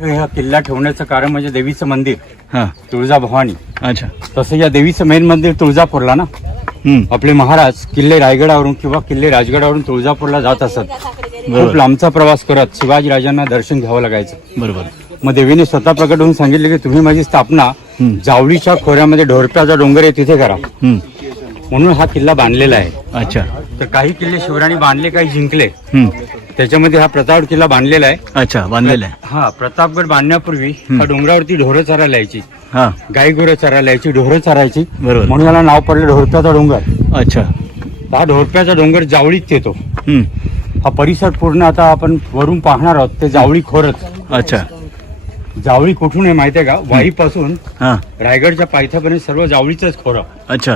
हा किल्ला ठेवण्याचं कारण म्हणजे देवीचं मंदिर हा. तुळजा भवानी अच्छा. तसं या देवीचं मेन मंदिर तुळजापूरला ना? आपले महाराज किल्ले रायगडावरून किंवा किल्ले राजगडावरून तुळजापूरला जात असत. खूप लांबचा प्रवास करत शिवाजीराजांना दर्शन घ्यावं लागायचं. बरोबर. मग देवीने स्वतः प्रकट होऊन सांगितले की तुम्ही माझी स्थापना. जावळीच्या खोऱ्यामध्ये ढोरप्याचा डोंगर आहे तिथे करा. म्हणून हा किल्ला बांधलेला आहे. अच्छा. तर काही किल्ले शिवरायांनी बांधले काही जिंकले. त्याच्यामध्ये हा प्रतापगड किल्ला बांधलेला आहे. अच्छा बांधलेलं आहे. हा प्रतापगड बांधण्यापूर्वी. हा डोंगरावरती ढोरं चरायला यायची हा. गाई गुरं चरायला यायची ढोरं चरायची. बरोबर. म्हणून याला नाव पडलं ढोरप्याचा डोंगर. अच्छा. हा ढोरप्याचा डोंगर जावळीत येतो. हम्म. हा परिसर पूर्ण आता आपण वरून पाहणार आहोत ते जावळी खोरच. अच्छा. जावळी कुठून आहे माहितीये का? वाईपासून हा. रायगडच्या पायथ्यापर्यंत सर्व जावळीचंच खोरं. अच्छा.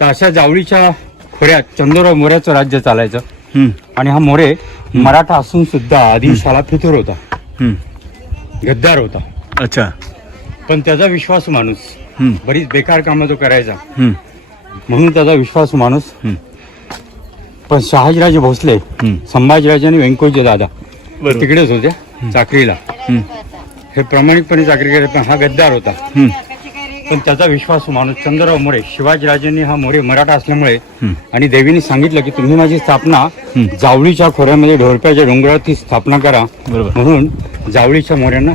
तर अशा जावळीच्या खोऱ्यात चंदोराव मोऱ्याचं राज्य चालायचं. हम्म. आणि हा मोरे मराठा असून सुद्धा आधी शाला फितूर होता. हम्म. गद्दार होता. अच्छा. पण त्याचा विश्वास माणूस हम्म. बरीच बेकार कामं तो करायचा. हम्म. म्हणून त्याचा विश्वास माणूस. हम्म. पण शहाजीराजे भोसले हम्म. संभाजीराजे आणि व्यंकोजी दादा बरोबर. तिकडेच होते चाकरीला. हम्म. हे प्रामाणिकपणे चाकरी करत पण हा गद्दार होता. हम्म. पण त्याचा विश्वास माणूस चंद्रराव मोरे शिवाजीराजेंनी हा मोरे मराठा असल्यामुळे आणि देवीने सांगितलं की तुम्ही माझी स्थापना. जावळीच्या खोऱ्यामध्ये ढोरप्याच्या डोंगरावरती स्थापना करा. बरोबर. म्हणून जावळीच्या मोऱ्यांना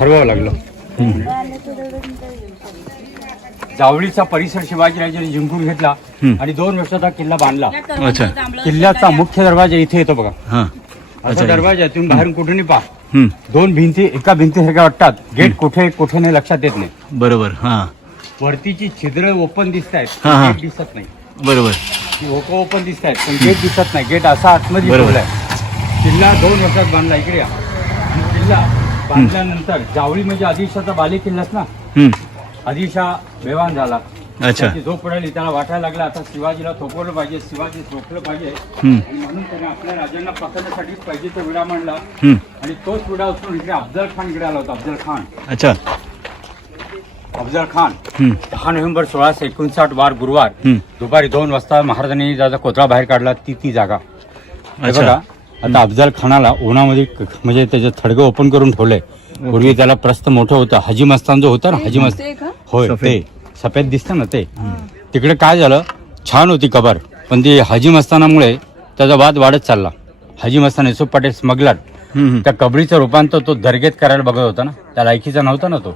हरवावं लागलं. जावळीचा परिसर शिवाजीराजांनी जिंकून घेतला. आणि दोन वर्षात हा किल्ला बांधला. अच्छा. किल्ल्याचा मुख्य दरवाजा इथे येतो बघा. असा दरवाजा तुम्ही बाहेरून कुठूनही पहा. दोन भिंती एका भिंतीसारख्या वाटतात. गेट कुठे कुठे नाही लक्षात येत नाही. बरोबर हा. वरतीची छिद्र ओपन दिसत आहेत हा, हा. गेट दिसत नाही. बरोबर. ओको ओपन दिसत आहेत पण गेट दिसत नाही. गेट असा आतमध्ये बरोबर. ठेवलाय किल्ला दोन वर्षात बांधला इकडे या. आणि किल्ला बांधल्यानंतर जावळी म्हणजे आदिशाचा बाले किल्लाच ना? हम्म. आदिशा बेवान झाला. अच्छा. त्याची झोप पडली त्याला वाटायला लागला आता शिवाजीला थोपवलं पाहिजे शिवाजी थोपलं पाहिजे. हम्म. आणि म्हणून त्याने आपल्या राजांना पकडण्यासाठीच पाहिजे तो विडा मांडला. हम्म. आणि तोच विडा उचलून इकडे अफजल खान इकडे आला होता अफजल खान. अच्छा. अफजल खान दहा नोव्हेंबर सोळाशे एकोणसाठ वार गुरुवार दुपारी दोन वाजता महाराजांनी ज्याचा कोत्रा बाहेर काढला ती ती जागा. हे अच्छा. बघा आता अफजल खानाला उन्हामध्ये म्हणजे त्याचे थडगं ओपन करून ठेवलंय पूर्वी त्याला प्रस्त मोठं होतं हाजी मस्तान जो होता ना हाजी मस्त होय सफेद. ते. सफेद दिसतं ना ते. तिकडे काय झालं छान होती कबर पण ती हाजी मस्तानामुळे त्याचा वाद वाढत चालला. हाजी मस्तान युसुफ पटेल स्मगलर त्या कबरीचं रूपांतर तो दर्गेत करायला बघत होता ना. त्या लायकीचा नव्हता ना तो.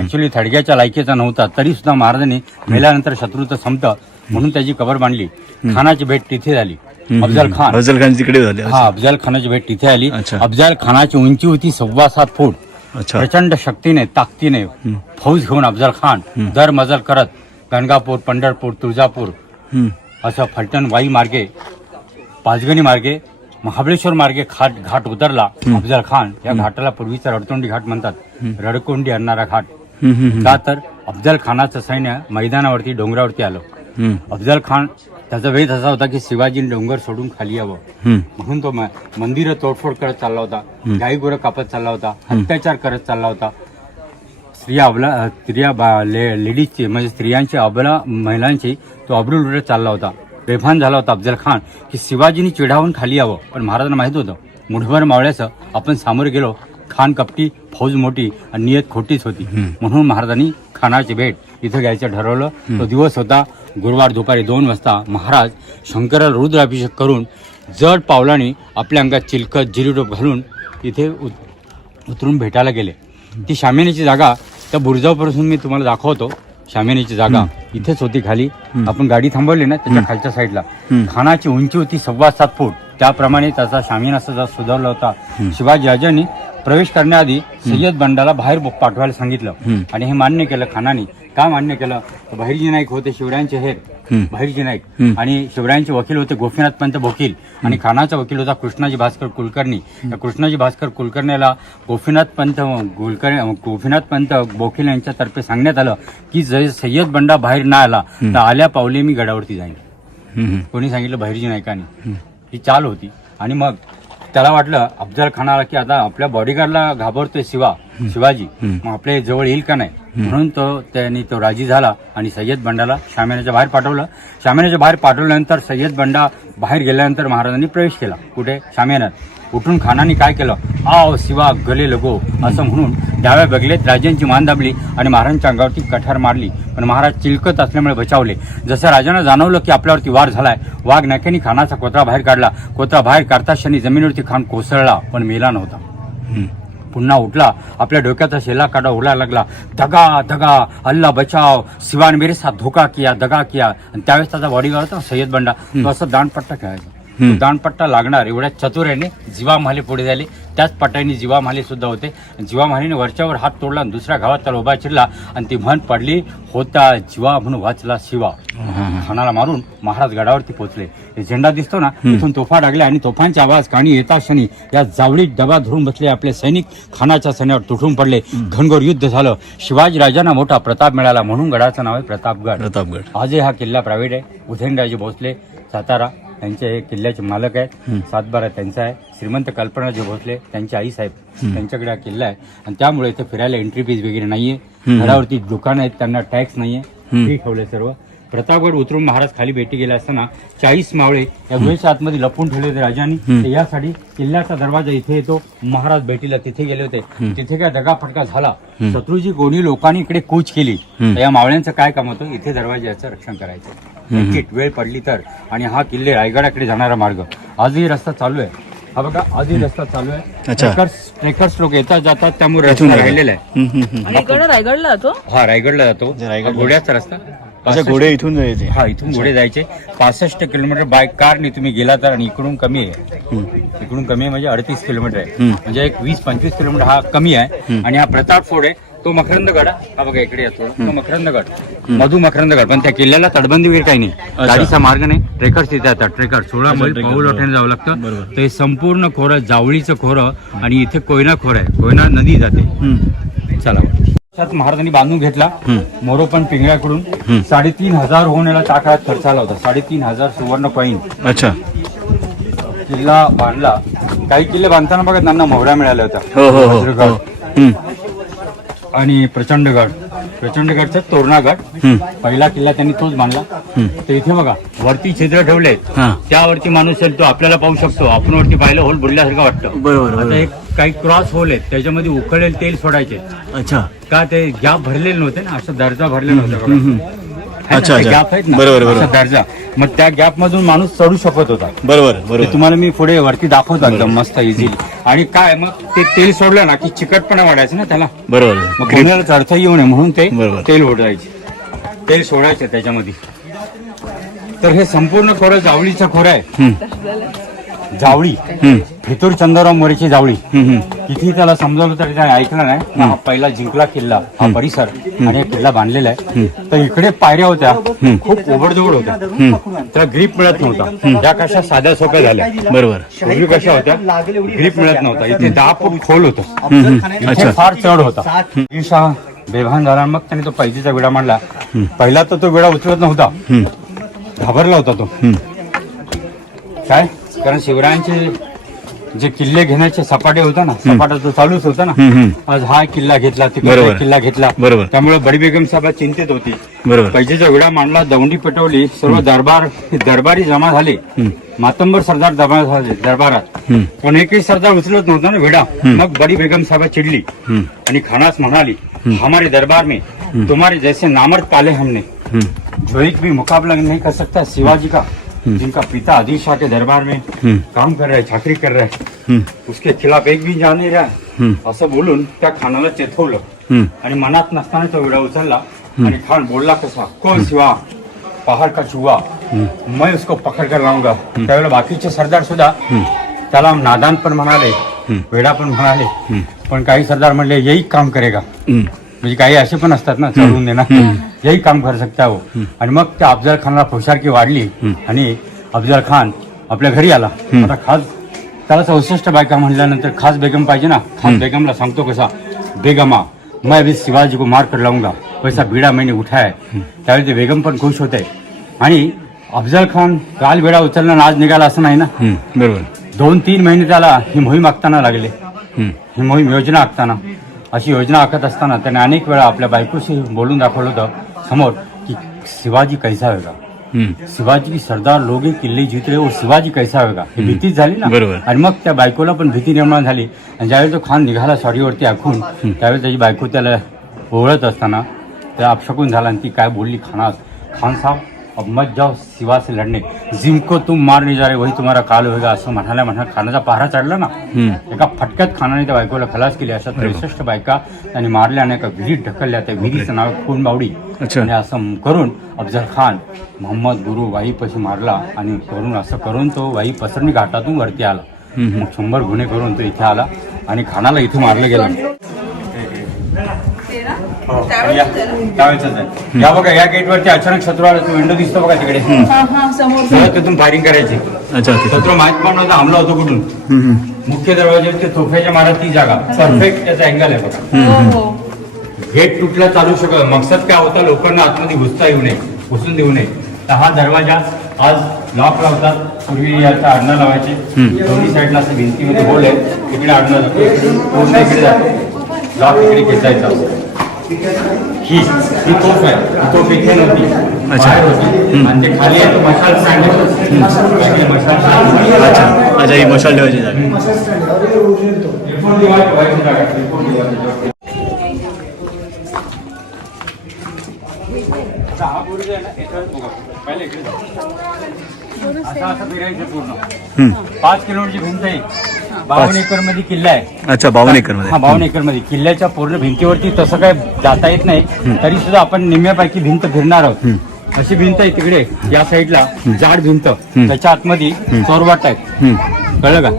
ऍक्च्युली थडग्याच्या लायकीचा नव्हता. तरी सुद्धा महाराजांनी मेल्यानंतर शत्रूचं संपतं म्हणून त्याची कबर बांधली. खानाची भेट तिथे झाली. अफजल खान. अफजल खान तिकडे झाले. हा अफजल खानाची भेट तिथे आली. अफजल खानाची उंची होती सव्वा सात फूट. प्रचंड शक्तीने ताकदीने फौज घेऊन अफजल खान. दर मजल करत गणगापूर पंढरपूर तुळजापूर असं फलटण वाई मार्गे पाचगणी मार्गे महाबळेश्वर मार्गे घाट घाट उतरला अफजल खान या घाटाला पूर्वीचा रडतोंडी घाट म्हणतात. रडकोंडी आणणारा घाट. का तर अफजल खानाचं सैन्य मैदानावरती डोंगरावरती आलं. अफजल खान त्याचा वेध असा होता की शिवाजीने डोंगर सोडून खाली यावं. म्हणून तो मंदिर तोडफोड करत चालला होता गाई गुरं कापत चालला होता अत्याचार करत चालला होता. स्त्रिया अबला स्त्रिया लेडीजची म्हणजे स्त्रियांची अबला महिलांची तो अब्रू लुटत चालला होता. बेभान झाला होता अफजल खान की शिवाजीने चिडावून खाली यावं. पण महाराजांना माहीत होतं मुठभर मावळ्याचं आपण सामोरे गेलो. खान कपटी फौज मोठी आणि नियत खोटीच होती. म्हणून महाराजांनी खानाची भेट इथं घ्यायचं ठरवलं. तो दिवस होता गुरुवार दुपारी दोन वाजता. महाराज शंकराला रुद्राभिषेक करून जड पावलाने आपल्या अंगात चिलकत जिरीटोप घालून इथे उत- उतरून भेटायला गेले. ती शामिनीची जागा त्या बुरजापासून मी तुम्हाला दाखवतो. शामिनीची जागा. इथेच होती खाली. आपण गाडी थांबवली ना त्याच्या खालच्या साईडला. खानाची उंची होती सव्वा सात फूट. त्याप्रमाणे त्याचा शामीन असा सुधारला होता. शिवाजी राजांनी प्रवेश करण्याआधी सय्यद बंडाला बाहेर पाठवायला सांगितलं. आणि हे मान्य केलं खानाने. का मान्य केलं? तर बहिरजी नाईक होते शिवरायांचे हेर. बहिरजी नाईक. आणि शिवरायांचे वकील होते गोपीनाथ पंत बोकील आणि खानाचा वकील होता कृष्णाजी भास्कर कुलकर्णी. या कृष्णाजी भास्कर कुलकर्णीला गोपीनाथ पंत कुलकर्णी गोपीनाथ पंत बोकील यांच्यातर्फे सांगण्यात आलं की जर सय्यद बंडा बाहेर ना आला तर आल्या पावले मी गडावरती जाईन. कोणी सांगितलं? बहिरजी नाईकांनी. ही चाल होती. आणि मग त्याला वाटलं अफजल खानाला की आता आपल्या बॉडीगार्डला घाबरतोय शिवा शिवाजी. मग आपल्या जवळ येईल का नाही? म्हणून तो त्यांनी तो राजी झाला आणि सय्यद बंडाला शामियानाच्या बाहेर पाठवलं. शामियानाच्या बाहेर पाठवल्यानंतर सय्यद बंडा बाहेर गेल्यानंतर महाराजांनी प्रवेश केला. कुठे? शामियानात उठून खानाने काय केलं? आव शिवा गले लगो असं म्हणून डाव्या बगलेत राजांची मान दाबली आणि महाराजांच्या अंगावरती कठार मारली. पण महाराज चिलकत असल्यामुळे बचावले. जसं राजानं जाणवलं की आपल्यावरती वार झालाय वाघ नाक्याने खानाचा कोत्रा बाहेर काढला. कोत्रा बाहेर काढता क्षणी जमिनीवरती खान कोसळला पण मेला नव्हता. पुन्हा उठला. आपल्या डोक्याचा शेला काढा उडा लागला. दगा दगा अल्ला बचाव. शिवान मेरे साथ धोका किया दगा किया. आणि त्यावेळेस त्याचा बॉडीगार्ड होता सय्यद बंडा. तो असं दाणपट्टा खेळायचा. दाणपट्टा लागणार एवढ्या चतुर्याने जीवा महाले पुढे झाले. त्याच पट्ट्याने जीवा महाले सुद्धा होते. जीवा महालीने वरच्यावर हात तोडला आणि दुसऱ्या गावात त्याला उभा चिरला आणि ती म्हण पडली होता जीवा म्हणून वाचला शिवा. खानाला मारून महाराज गडावरती पोहोचले झेंडा दिसतो ना तिथून तोफा लागल्या आणि तोफांचे आवाज काणी येता क्षणी या जावळीत डबा धरून बसले आपले सैनिक खानाच्या सैन्यावर तुटून पडले. घनघोर युद्ध झालं. शिवाजी राजांना मोठा प्रताप मिळाला म्हणून गडाचं नाव आहे प्रतापगड. प्रतापगड. आजही हा किल्ला प्रायव्हेट आहे. उदयनराजे भोसले सातारा. त्यांचे हे किल्ल्याचे मालक आहेत. सातबारा त्यांचा आहे. श्रीमंत कल्पनाजी भोसले त्यांचे आई साहेब त्यांच्याकडे हा किल्ला आहे. आणि त्यामुळे इथे फिरायला एंट्री फीज वगैरे नाहीये. घरावरती दुकान आहेत त्यांना टॅक्स नाहीये. फ्री ठेवले सर्व. प्रतापगड उतरून महाराज खाली भेटी गेले असताना चाळीस मावळे या गुहेच्या आतमध्ये लपून ठेवले होते राजांनी. यासाठी किल्ल्याचा दरवाजा इथे येतो. महाराज भेटीला तिथे गेले होते. तिथे काय दगाफटका झाला? शत्रूची कोणी लोकांनी इकडे कूच केली. तर या मावळ्यांचं काय काम होतं? इथे दरवाजाचं रक्षण करायचं. नक्कीच वेळ पडली तर. आणि हा किल्ले रायगडाकडे जाणारा मार्ग. आजही रस्ता चालू आहे. हा बघा आजही रस्ता चालू आहे. ट्रेकर्स ट्रेकर्स लोक येतात जातात त्यामुळे रस्ता. राहिलेला आहे. रायगडला जातो? हा रायगडला जातो. घोड्याचा रस्ता. अच्छा घोडे इथून जायचे. हा इथून घोडे जायचे. पासष्ट किलोमीटर बाय कारने तुम्ही गेला तर आणि इकडून कमी आहे. इकडून कमी आहे म्हणजे अडतीस किलोमीटर आहे. म्हणजे एक वीस पंचवीस किलोमीटर हा कमी आहे. आणि हा प्रताप फोड आहे. तो मकरंदगड हा. बघा इकडे येतो तो मकरंदगड. मधु मकरंदगड. पण त्या किल्ल्याला तडबंदी वगैरे काही नाही. गाडीचा मार्ग नाही. ट्रेकर्स तिथे येतात. ट्रेकर सोळा मैल ट्रेकर, पाऊल. ओठाने जावं लागतं. बरोबर. ते संपूर्ण खोरं जावळीचं खोरं आणि इथे कोयना खोर आहे. कोयना नदी जाते. चला. महाराजांनी बांधून घेतला. मोरोपण पिंगळ्याकडून. साडेतीन हजार होऊन याला त्या काळात खर्च आला होता. साडेतीन हजार सुवर्ण कॉईन अच्छा. किल्ला बांधला. काही किल्ले बांधताना बघा त्यांना मोहऱ्या मिळाल्या हो हो होत्या हो. वज्रगड. हो. हम्म. आणि प्रचंडगड. प्रचंडगडचा तोरणागड. पहिला किल्ला त्यांनी तोच बांधला. तर इथे बघा वरती छिद्र ठेवलेत. हा. त्यावरती माणूस येतो आपल्याला पाहू शकतो. आपण वरती पाहिलं होल बुडल्यासारखं वाटतं. बरोबर आता बरोबर एक काही क्रॉस होल आहेत त्याच्यामध्ये उकळलेलं तेल सोडायचे. अच्छा. का ते गॅप भरलेले नव्हते ना असं दर्जा भरले नव्हते बघा. अच्छा, आहेत ना बरोबर, बरोबर. असा दर्जा. मग त्या गॅप मधून माणूस चढू शकत होता. बरोबर ते बरोबर. तुम्हाला मी पुढे वरती दाखवतो एकदम मस्त इझिली आणि काय मग ते तेल सोडलं ना की चिकटपणा वाढायचं ना त्याला? बरोबर. मग कोणाला चढता येऊ नये म्हणून ते बरोबर. तेल ओढायचे. तेल सोडायचे त्याच्यामध्ये. तर हे संपूर्ण खोरं जावळीचं खोरं आहे. हम्म. जावळी. फितूर चंद्रराव मोरेची जावळी. किती त्याला समजावलं तरी त्याने ऐकलं नाही. हा पहिला जिंकला किल्ला हा परिसर आणि किल्ला बांधलेला आहे. तर इकडे पायऱ्या होत्या खूप ओबडधोबड होत्या. त्याला ग्रीप मिळत नव्हता. त्या कशा साध्या सोप्या झाल्या. बरोबर. पूर्वी कशा होत्या? ग्रीप मिळत नव्हता. इथे दहा फूट खोल होतं. फार चढ होता. ईशा बेभान झाला मग त्याने तो पैजेचा विडा मांडला. पहिला तर तो विडा उचलत नव्हता. घाबरला होता तो. काय? कारण शिवरायांचे जे किल्ले घेण्याचे सपाटे होता ना सपाटा तो चालूच होता ना. आज हा किल्ला घेतला तिकडे बरोबर. किल्ला घेतला. बरोबर. त्यामुळे बडी बेगम साहेब चिंतित होती. बरोबर. पैजेचा विडा मांडला दौंडी पेटवली सर्व दरबार दरबारी जमा झाले. मातंबर सरदार जमा झाले दरबारात. हम्म. पण एकही सरदार उचलत नव्हता ना विडा. मग बडी बेगम साहेब चिडली. हम्म. आणि खानास म्हणाली हमारे दरबार में तुम्हारे जैसे नामर्द पाले हमने. हम्म. जो एक भी मुकाबला नहीं कर सकता शिवाजी का. जिनका पिता आदिल शाह के दरबार में. काम कर रहा है चाकरी कर रहा है. उसके खिलाफ एक भी जा नाही. असं बोलून त्या खानाला चेथवलं हम्म. आणि मनात नसताना तो विडा उचलला आणि खान बोलला कसा कोण शिवा? पहाड का चुवा? मैं उसको पकड कर लावूंगा त्यावेळेला बाकीचे सरदार सुद्धा त्याला नादान पण म्हणाले वेडा पण म्हणाले पण काही सरदार म्हणले यही काम करेगा. म्हणजे काही असे पण असतात ना चढवून देणार. यही काम कर सकता हो। आणि मग त्या अफजल खानला खुशारकी वाढली आणि अफजल खान आपल्या घरी आला. आता खास त्याला चौसष्ट बायका म्हणल्यानंतर खास बेगम पाहिजे ना. खास बेगमला सांगतो कसा बेगमा मैं अभी शिवाजी को मार कर लाऊंगा वैसा बीड़ा मैंने उठाया त्यावेळी ते बेगम पण खुश होते. आणि अफजल खान काल वेळा उचलला आज निघाला असं नाही ना. बरोबर. दोन तीन महिने त्याला ही मोहीम आखताना लागले. ही मोहीम योजना आखताना. अशी योजना आखत असताना त्याने अनेक वेळा आपल्या बायकोशी बोलून दाखवलं होतं. समोर की शिवाजी कैसा होगा. शिवाजी की सरदार लोग किल्ले जिंकले वो शिवाजी कैसा होगा? ही भीतीच झाली ना? बरोबर. आणि मग त्या बायकोला पण भीती निर्माण झाली. आणि ज्यावेळी तो खान निघाला स्वारीवरती आखून त्यावेळी त्याची बायको त्याला ओळत असताना त्या अपशकून झाला आणि ती काय बोलली खानात खान साहब अब मत जाओ शिवा से लढणे जिंको तुम मार नाही जा रहे वही तुम्हारा काल होगा असं म्हणाल्या म्हणा खानाचा पहारा चढला ना. एका फटक्यात खानाने त्या बायकोला खलास केली अशा त्रेसष्ट बायका त्यांनी मारल्या आणि एका विहिरीत ढकलल्या त्या विहिरीचं नाव खून बावडी अच्छा. आणि असं करून अफजल खान मोहम्मद गुरु वाईपाशी मारला आणि करून असं करून तो वाई पसरणी घाटातून वरती आला हम्म. मग शंभर गुन्हे करून तो इथे आला आणि खानाला इथे मारलं गेलं हो, या- आहे. या बघा या गेटवरती अचानक शत्रू आला तो विंडो दिसतो बघा तिकडे. तेव्हा तिथून फायरिंग करायची. अच्छा शत्रू माहीत पण नव्हता हमला होतो कुठून. मुख्य दरवाजे तोफ्याच्या मारा ती जागा. परफेक्ट त्याचा अँगल आहे बघा. गेट तुटला चालू शकत. मकसद काय होता? लोकांना आतमध्ये घुसता येऊ नये घुसून देऊ नये. तर हा दरवाजा आज लॉक लावतात. पूर्वी याचा आडणं लावायचे. दोन्ही साईडला असं भिंतीमध्ये होल आहे तिकडे आडणं जातो पूर्ण इकडे जातो. लॉक इकडे खेचायचा ही ही तोफ आहे ही तोफ इथे नव्हती बाहेर होती आणि ते खाली आहे तो मशाल स्टँड आहे इकडे मशाल stand आहे. अच्छा अच्छा ही मशाल ठेवायची जागा त्रिकोण दिवा ठेवायची जागा त्रिकोण दिवा त्याच्यावर. आता हा बुरुज आहे ना, याच्यावर बघा. पहिले इकडे जाऊ. असं असं फिरायचं पूर्ण हम्म. पाच किलोमीटरची भिंत आहे बावन्न एकरमध्ये किल्ला आहे. अच्छा बावन्न एकर हा मध्ये बावन्न एकरमध्ये किल्ल्याच्या पूर्ण भिंतीवरती तसं काय जाता येत नाही. तरी सुद्धा आपण निम्म्यापैकी भिंत फिरणार आहोत. अशी भिंत आहे तिकडे या साईडला जाड भिंत. त्याच्या आतमध्ये चोरवाट आहेत. कळलं का?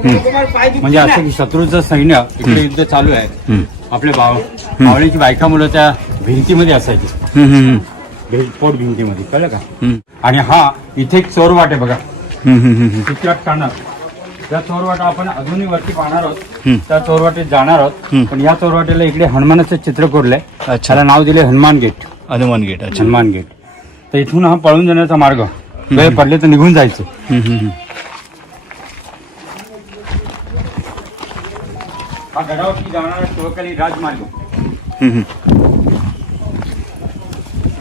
म्हणजे असं की शत्रूचं सैन्य इकडे युद्ध चालू आहे. आपल्या बाव बावळीची बायका मुलं त्या भिंतीमध्ये असायची. हम्म, हम्म, भि- पोट भिंतीमध्ये. कळलं का? हम्म. आणि हा इथे एक चोरवाट आहे बघा. हम्म, हम्म, हम्म. तिच्यात टाणार त्या चोरवाटा आपण अजूनही वरती पाहणार आहोत. त्या चोरवाटेत जाणार आहोत. पण या चोरवाटेला इकडे हनुमानाचं चित्र कोरलंय. अच्छा. त्याला नाव दिले हनुमान गेट. हनुमान गेट अच्छा. हनुमान गेट. तर इथून हा पळून जाण्याचा मार्ग. वेळ पडले तर निघून जायचं. हा गडावरती जाणारा शिवकाली राजमार्ग.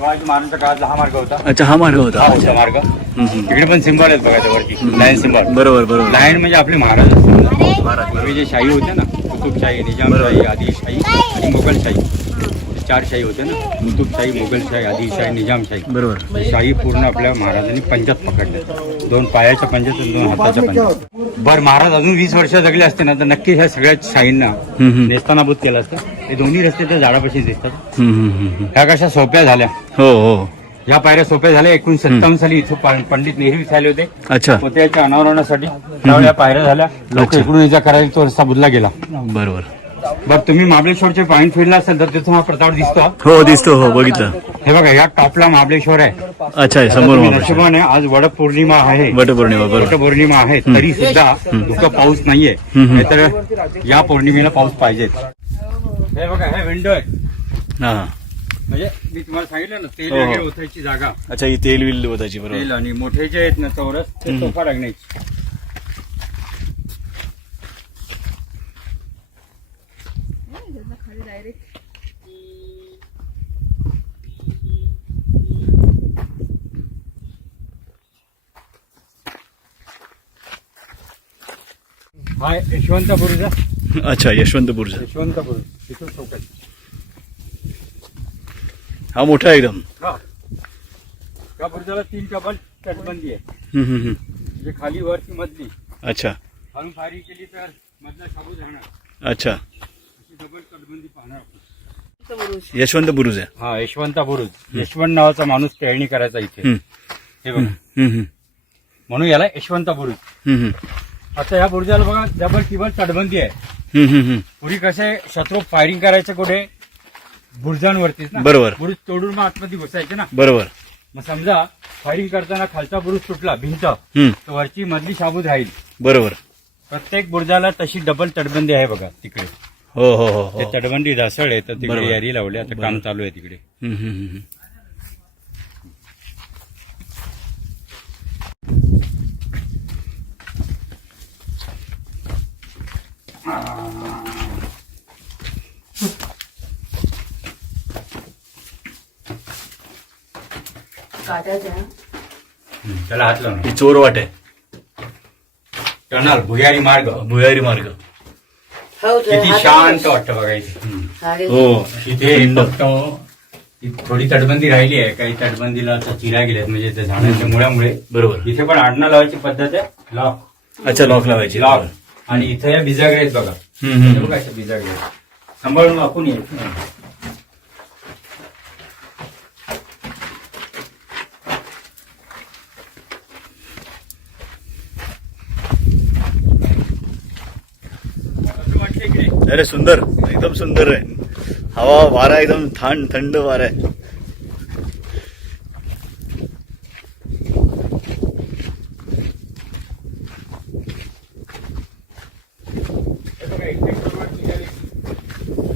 शिवाजी महाराजांच्या काळातला हा मार्ग होता. अच्छा हा मार्ग होता. हा होता मार्ग. हम्म, हम्म. तिकडे पण सिंबॉल आहेत बघा त्या वरती लायन सिंबॉल. बरोबर बरोबर. लायन म्हणजे आपले महाराज. असतात पूर्वी जे शाही होते ना कुतुबशाही निजामशाही आदिलशाही आणि मोगलशाही. चार शाही होते ना. कुतुबशाही मोगलशाही आदिलशाही निजामशाही बरोबर. शाही पूर्ण आपल्या महाराजांनी पंजात पकडल्या दोन पायाच्या पंजात आणि दोन हाताच्या पंजात. बर महाराज अजून वीस वर्ष जगले असते ना तर नक्की ह्या सगळ्या शाहींना. नेस्तानाबूत केलं असतं. हे दोन्ही रस्ते त्या झाडापाशी दिसतात. ह्या कशा सोप्या झाल्या. हो हो. ह्या पायऱ्या सोप्या झाल्या. एकोणीशे सत्तावन्न साली इथं पंडित नेहरू आले होते. अच्छा. पोत्याच्या अनावरणासाठी त्यावेळी या पायऱ्या झाल्या. लोक. इकडून करायला तो रस्ता बुदला गेला. बरोबर. बरं तुम्ही महाबळेश्वरचे पॉईंट फिरला असेल तर तिथून हा प्रताप दिसतो. हो दिसतो हो बघितलं. हे बघा या टॉपला महाबळेश्वर आहे. अच्छा समोर महाबळेश्वर. नशिबाने आज वड पौर्णिमा आहे. वटपौर्णिमा बरोबर. वटपौर्णिमा आहे तरी सुद्धा धुकं पाऊस नाहीये. हम्म. तर या पौर्णिमेला पाऊस पाहिजे हे बघा हे विंडो आहे. हा. म्हणजे मी तुम्हाला सांगितलं ना तेल हो, हो. वगैरे ओतायची जागा. अच्छा ही तेल विल होताची बरोबर. तेल आणि मोठे जे आहेत ना चौरस ते हम्म. सोफा लागण्याची. हा यशवंतपुरीचा अच्छा यशवंतपूरचा यशवंतपुरी तिथून चौकात. हा मोठा आहे एकदम. हा. त्या बुरुजाला तीन डबल तटबंदी आहे. हम्म, हम्म, हम्म. म्हणजे खाली वरची मधली अच्छा. हळून फायरिंग केली तर मधला शाबूत राहणार अच्छा. अशी डबल तटबंदी पाहणार आपण. यशवंत बुरुज. आहे हा यशवंत बुरुज. यशवंत नावाचा माणूस पेरणी करायचा इथे. हम्म, हे बघा. हम्म, हम्म, म्हणून याला यशवंत बुरुज. हम्म, हम्म. आता या बुरुजाला बघा डबल टिबल तटबंदी आहे. पूर्वी कसे शत्रू फायरिंग करायचे कुठे? बुरुजांवरतीच ना. बरोबर. बुरुज तोडून मग आतमध्ये घुसायचे ना. बरोबर. मग समजा फायरिंग करताना खालचा बुरुज तुटला भिंत हम्म, तर वरची मधली शाबूत राहील. बरोबर. प्रत्येक बुरुजाला तशी डबल तटबंदी आहे बघा तिकडे. हो हो हो ते हो तटबंदी ढासळ आहे तर तिकडे बरोबर. यारी लावली आता काम चालू आहे तिकडे. हम्म, हम्म, हम्म. त्याला हात लावून ही चोरवाट आहे. टनल भुयारी मार्ग. भुयारी मार्ग. हो किती शांत वाटतं बघा इथे. साडे- हो. इथे फक्त थोडी तटबंदी राहिली आहे. काही तटबंदीला आता चिरा गेल्यात म्हणजे त्या झाडांच्या मुळामुळे. बरोबर. इथे पण आडणा लावायची पद्धत आहे. लॉक अच्छा लॉक लावायची. लॉक आणि इथे या बिजागरे आहेत बघा. हम्म, हम्म. हे बघा अशा बिजागरे सांभाळून वाकून इकडे अरे सुंदर एकदम सुंदर आहे. हवा वारा एकदम थंड थंड वारा आहे हे बघा, इथे सुरुवात निघाली. हम्म, हम्म, हम्म, हम्म. इथून सुरुवात त्या पुढच्या पु- ह्या- ह्या भिंतीतून पुढच्या.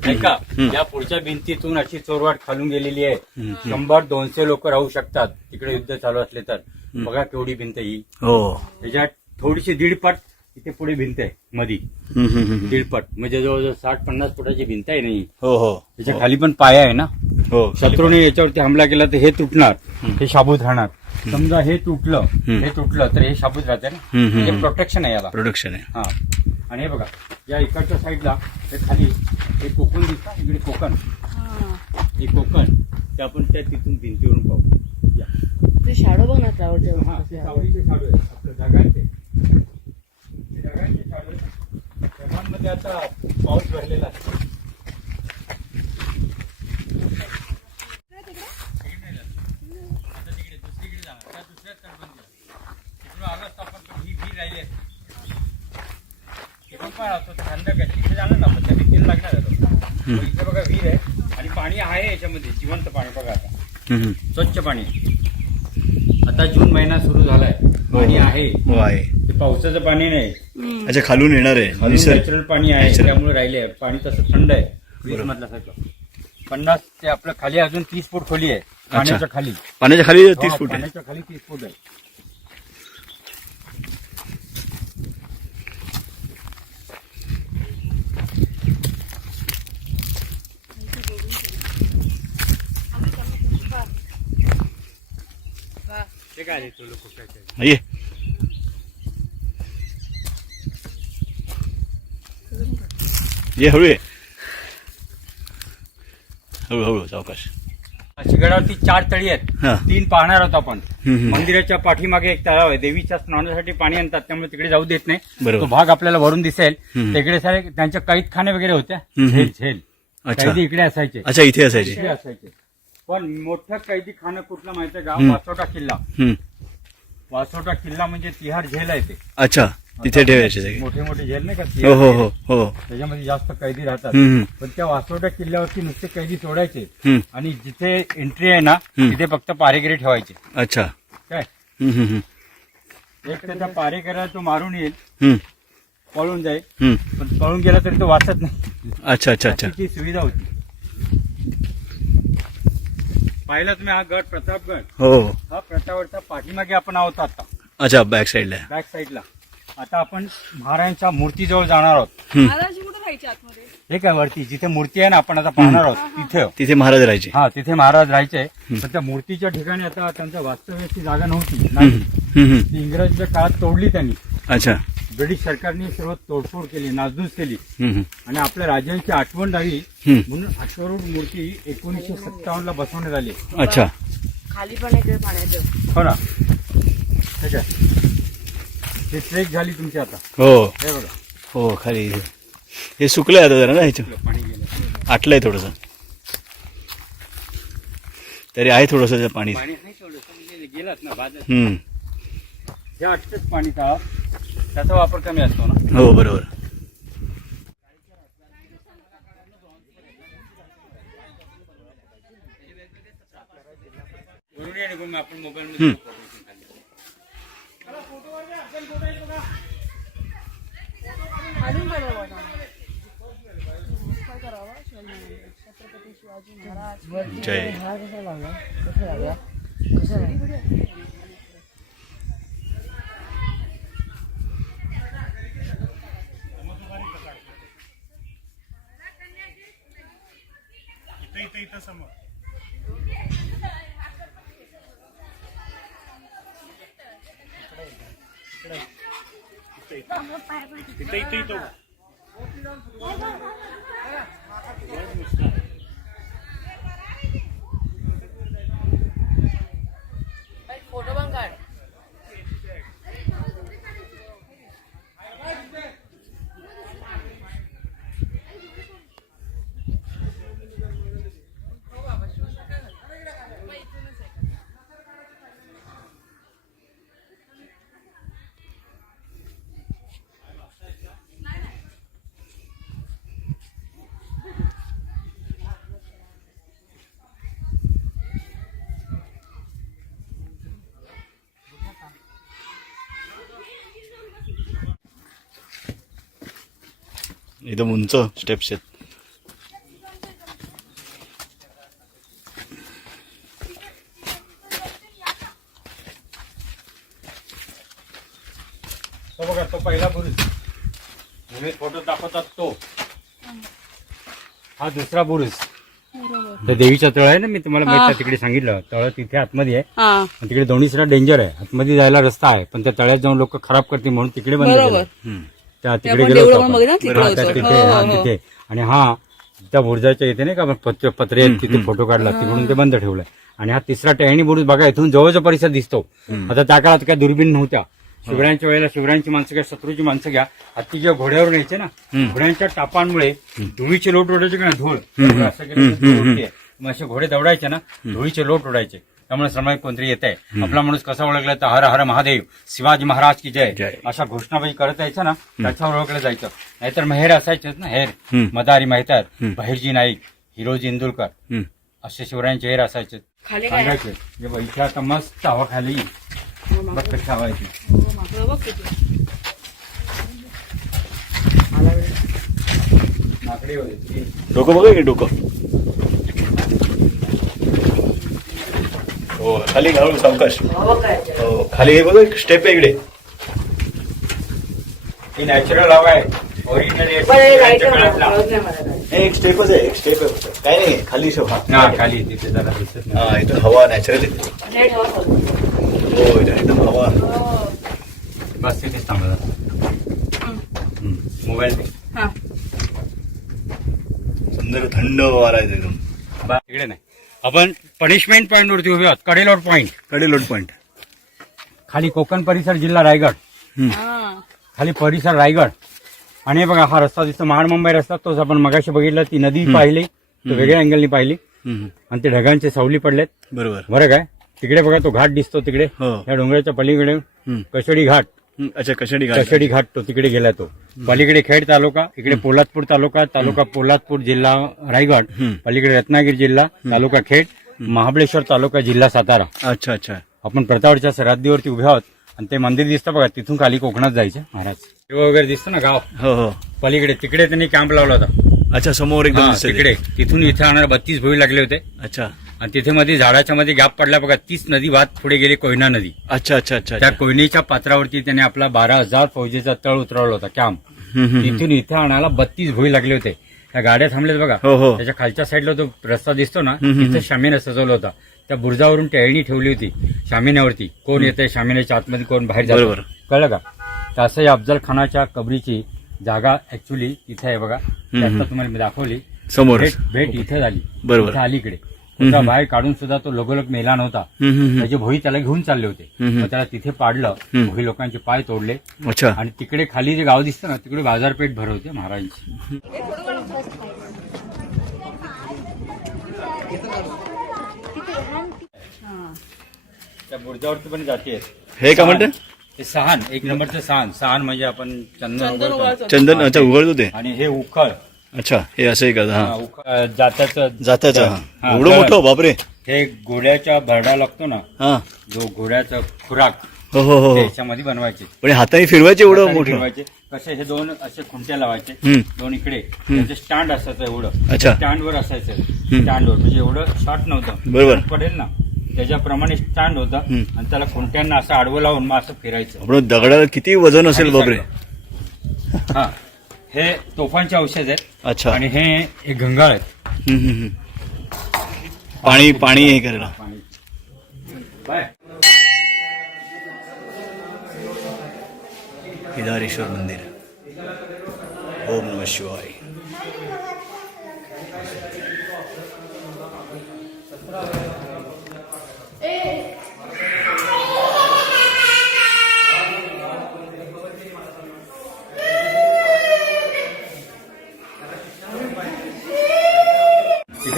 ऐका. या पुढच्या भिंतीतून अशी चोरवाट खालून गेलेली आहे. शंभर दोनशे लोक राहू शकतात. तिकडे युद्ध चालू असले तर. बघा केवढी भिंत ही. हो. त्याच्यात थोडीशी दीडपट इथे पुढे भिंत आहे मधी. दीडपट. म्हणजे जवळजवळ साठ पन्नास फुटाची भिंत आहे नाही हो. हो त्याच्याखाली पण पाया आहे ना. हो शत्रूने याच्यावरती हमला केला तर हे तुटणार हे शाबूत राहणार. समजा हे तुटलं हे तुटलं तर हे शाबूत राहते ना? हे. प्रोटेक्शन आहे याला. प्रोडक्शन आहे. हा. आणि हे बघा या इकडच्या साईडला हे खाली हे कोकण दिसतं इकडे कोकण. हे. कोकण ते आपण त्या तिथून भिंतीवरून पाहू. या. ते शाडो बघ ना त्यावर हा, ते सावलीचे शाडू आहे आपलं ढगांचे शाडू आहे ढगांमध्ये आता पाऊस भरलेला आहे तिकडे नाही जात. आता तिकडे दुसरीकडे जाणार त्या दुसऱ्या तटबंदीला तिकडून आलो असतो आपण पण ही विहीर राहिली आहे तिकडून पण असतो थंड काय तिकडे जाणार ना आपण त्या भिंतीला लागणार आहे तो. तो इथे बघा विहीर आहे आणि पाणी आहे याच्यामध्ये जिवंत पाणी बघा आता हम्म, हम्म. स्वच्छ पाणी. आता जून महिना सुरू झालाय. पाणी आहे. हो आहे. ते पावसाचं पाणी नाही. अच्छा खालून येणार आहे. नॅचरल पाणी आहे. त्यामुळे राहिले. पाणी तसं थंड आहे. पन्नास ते आपलं खाली अजून तीस फूट खोली आहे. पाण्याच्या खाली. पाण्याच्या खाली तीस हा, फूट आहे. पाण्याच्या खाली तीस फूट आहे ते काय रे तुला कुठं ये. ये हळू ये. हळू हळू सावकाश. शिगडावरती चार तळी आहेत. तीन पाहणार आहोत आपण. मंदिराच्या पाठीमागे एक तलाव आहे. देवीच्या स्नानासाठी पाणी आणतात त्यामुळे तिकडे जाऊ देत नाही. तो भाग आपल्याला वरून दिसेल. तिकडे सारे त्यांच्या कैद खाने वगैरे होत्या. झेल इकडे असायचे. अच्छा इथे असायची. इकडे असायचे. पण मोठं कैदी खाणं कुठलं माहितीये का. वासोटा किल्ला. हम्म. वासोटा किल्ला म्हणजे तिहार झेल आहे ते. अच्छा तिथे ठेवायचे सगळे. मोठे मोठे झेल नाही का? हो तिहार हो. हो हो. त्याच्यामध्ये जास्त कैदी राहतात. हम्म. पण त्या वासोटा किल्ल्यावरती नुसते कैदी सोडायचे. हम्म. आणि जिथे एंट्री आहे ना हम्म. तिथे फक्त पारेगिरी ठेवायचे. अच्छा. काय? हम्म, हम्म, हम्म. एक तर त्या पारेकऱ्याला तो मारून येईल. हम्म, पळून जाईल. हम्म. पण पळून गेला तरी तो वाचत नाही. अच्छा अच्छा अच्छा. अशी ती सुविधा होती. पाहिला तुम्ही हा गड प्रतापगड. हो. हा प्रतापगडच्या पाठीमागे आपण आहोत आता. अच्छा बॅक साईडला. बॅक साईडला आता आपण महाराजांच्या मूर्तीजवळ जाणार आहोत. महाराज कुठं राहायचे आतमध्ये? हे काय वरती जिथे मूर्ती आहे ना आपण आता पाहणार आहोत. तिथे तिथे महाराज राहायचे. हा तिथे महाराज राहायचे. पण त्या मूर्तीच्या ठिकाणी आता त्यांच्या वास्तव्याची जागा नव्हती. नाही. ती इंग्रजांच्या काळात तोडली त्यांनी. अच्छा. ब्रिटिश सरकारने सर्व तोडफोड केली नासधूस केली. आणि आपल्या राजांची आठवण राहावी. म्हणून अश्वरूढ मूर्ती एकोणीसशे सत्तावन्न ला बसवण्यात आली. अच्छा. खाली पण पाण्याचं. हो ना. आहे हे ट्रेक झाली तुमची आता. हो. हे बघा. हो खाली. हे सुकलंय आता जरा ना ह्याच्या पाणी गेलं. आटलंय थोडस. तरी आहे थोडस पाणी पाणी थोडंसं म्हणजे गेलात ना बाजार हम्म. हे आटतेच पाणी का? त्याचा वापर कमी असतो ना? हो बरोबर. आपण मोबाईल छत्रपती शिवाजी महाराज जय. कसा लागला कसा लागला इथं इथं फोटो पण काढ एकदम उंच स्टेप्स आहेत. तो बघा तो पहिला बुरुज तुम्ही फोटो दाखवतात तो. हा दुसरा बुरुज त्या देवीचा तळ आहे ना मी तुम्हाला माहीत आहे, तिकडे सांगितलं. तळ तिथे आतमध्ये आहे. हा. आणि तिकडे दोन्ही साईड डेंजर आहे. आतमध्ये जायला रस्ता आहे. पण त्या तळ्यात जाऊन लोक खराब करतील म्हणून तिकडे बंद. त्या तिकडे गेलो होतो आपण. हा, त्या होतो. तिथे हो, हा. तिथे. आणि हा त्या बुरुजाच्या इथे नाही का आपण पत्र पत्रे आहेत, तिथे फोटो काढला तिकडून ते बंद ठेवलंय आणि हा तिसरा टहणी बुरुज बघा इथून जवळचा परिसर दिसतो. आता त्या काळात काय दुर्बीन नव्हत्या. शिवरायांच्या वेळेला शिवरायांची माणसं घ्या शत्रूची माणसं घ्या. हत्ती जेव्हा घोड्यावर यायचे ना घोड्यांच्या टापांमुळे धुळीचे लोट उडायचे का नाही, धूळ. असं केलं तर धूळ उडते. मग असे घोडे दौडायचे ना धुळीचे लोट उडायचे त्यामुळे समजा कोणतरी येत. आहे आपला माणूस कसा ओळखला तर हर हर महादेव शिवाजी महाराज की जय. जय. अशा घोषणाबाई करत यायचं ना त्याच्यावर ओळखलं जायचं. नाहीतर मेहेर असायचेच ना हेर. मदारी मेहतर बहिरजी नाईक हिरोजी इंदुरकर हम्म. असे शिवरायांचे हेर असायचे. खाली काय? सांगायचे. इथे आता मस्त हवा खाली. बघ कशी हवा येते. डोकं बघा की डोकं? हो खाली घालू सावकाश. हो खाली हे बघा स्टेप आहे इकडे. ही नॅचरल हवा आहे. ओरिजिनल एक स्टेपच आहे. एक स्टेप आहे फक्त. काय नाही खाली शो हा हा खाली तिथे जरा दिसत नाही. हा इथं हवा नॅचरल येते हो इथं एकदम हवा. बस तिथेच थांबला मोबाईल हा. सुंदर थंड वारा आहे एकदम. तिकडे नाही. आपण पनिशमेंट पॉईंट वरती उभे आहोत. कडेलोट पॉईंटकडे लोट पॉइंट खाली कोकण परिसर जिल्हा रायगड. हा. खाली परिसर रायगड. आणि बघा हा रस्ता दिसतो. महाड मुंबई रस्ता तोच आपण मगाशी बघितला. ती नदी पाहिली तो वेगळ्या अँगलनी पाहिली. आणि ते ढगांचे सावली पडलेत. बरोबर. बरं काय? तिकडे बघा तो घाट दिसतो तिकडे. हो. या डोंगराच्या पलीकडे. कशेडी घाट. अच्छा कशाडी घाट. कशेडी घाट तो तिकडे गेला तो. पलीकडे खेड तालुका इकडे पोलादपूर तालुका तालुका पोलादपूर जिल्हा रायगड. पलीकडे रत्नागिरी जिल्हा तालुका खेड महाबळेश्वर तालुका जिल्हा सातारा. अच्छा अच्छा. आपण प्रतावरच्या सरहद्दीवरती उभे आहोत आणि ते मंदिर दिसतं बघा तिथून खाली कोकणात जायचं. महाराज. हे वगैरे दिसतं ना गाव? हो हो. पलीकडे तिकडे त्यांनी कॅम्प लावला होता. अच्छा समोर एकदम हा, दिसतंय ते. तिकडे. तिथून इथे आणणार बत्तीस भोई लागले होते. अच्छा. आणि तिथे मध्ये झाडाच्या मध्ये गॅप पडला बघा तीच नदी वाद पुढे गेली कोयना नदी. अच्छा अच्छा अच्छा त्या. कोयनेच्या पात्रावरती त्याने आपला बारा हजार फौजेचा तळ उतरवला होता कॅम्प. तिथून इथे आणायला बत्तीस भोई लागले होते. त्या गाड्या थांबल्यात बघा. हो, हो. त्याच्या खालच्या साईडला तो रस्ता दिसतो ना. तिथे शामिनं सजवला होता. त्या बुर्जावरून टळणी ठेवली होती शामिन्यावरती कोण येते शामिन्याच्या आतमध्ये कोण बाहेर जातं? बरोबर. कळलं का? तर असं या अफजल खानाच्या कबरीची जागा ऍक्च्युली इथे आहे बघा. तुम्हाला मी दाखवली. समोर भेट इथे झाली. बरोबर. अलीकडे. त्याचा बाहेर काढून सुद्धा तो लगोलग मेला नव्हता. त्याचे भोई त्याला घेऊन चालले होते. मग त्याला तिथे पाडलं. भोई लोकांचे पाय तोडले. अच्छा. आणि तिकडे खाली जे गाव दिसतं ना तिकडे बाजारपेठ भरवते महाराजांची. हा. त्या बुर्जावरती पण जाती हे का म्हणते? हे सहान. एक नंबरचं सहान. सहान म्हणजे आपण चंदन चंदन उघडतो ते. आणि हे उखळ. अच्छा हे असं का हा, जात्याचं एवढं. मोठं बापरे. हे घोड्याच्या भरडा लागतो ना हा. जो घोड्याचा खुराक हो हो हो हो. त्याच्यामध्ये बनवायचे. पण हे हाताने फिरवायचे एवढं हाताने मोठं? फिरवायचे. कसे हे दोन असे खुंट्या लावायचे हम्म. दोन इकडे. त्याचे स्टँड असायचं एवढं. अच्छा. स्टँडवर असायचं स्टँडवर. म्हणजे एवढं शॉर्ट नव्हतं. बरोबर. पडेल ना त्याच्याप्रमाणे स्टँड होता. हम्म. आणि त्याला खुंट्यांना असं आडवं लावून मग असं फिरायचं. आपण दगडाला किती वजन असेल बापरे. हा. हे तोफांचे औषध आहेत. अच्छा. आणि हे एक गंगाळ आहेत. हम्म, हम्म, हम्म. पाणी पाणी हे करायला बाय. केदारेश्वर मंदिर. ओम नम शिवाय.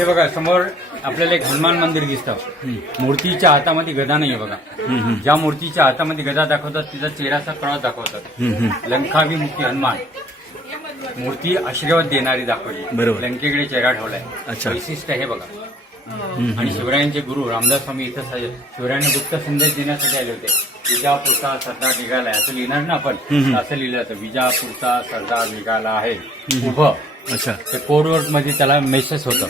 इथे बघा समोर आपल्याला एक हनुमान मंदिर दिसतं. मूर्तीच्या हातामध्ये गदा नाहीये बघा. ज्या मूर्तीच्या हातामध्ये गदा दाखवतात तिचा चेहराचा क्रॉस दाखवतात. लंकाभिमुखी हनुमान. मूर्ती आशीर्वाद देणारी दाखवली. बरोबर. लंकेकडे चेहरा ठेवलाय. अच्छा. वैशिष्ट्य हे बघा. आणि शिवरायांचे गुरु रामदास स्वामी इथं स- शिवरायांना गुप्त संदेश देण्यासाठी आले होते. विजापूरचा सरदार निघालाय. असं लिहिणार ना आपण? असं लिहिलं होतं विजापूरचा सरदार निघाला आहे. उभं. अच्छा. ते कोडवर्डमध्ये त्याला मेसेज होतं.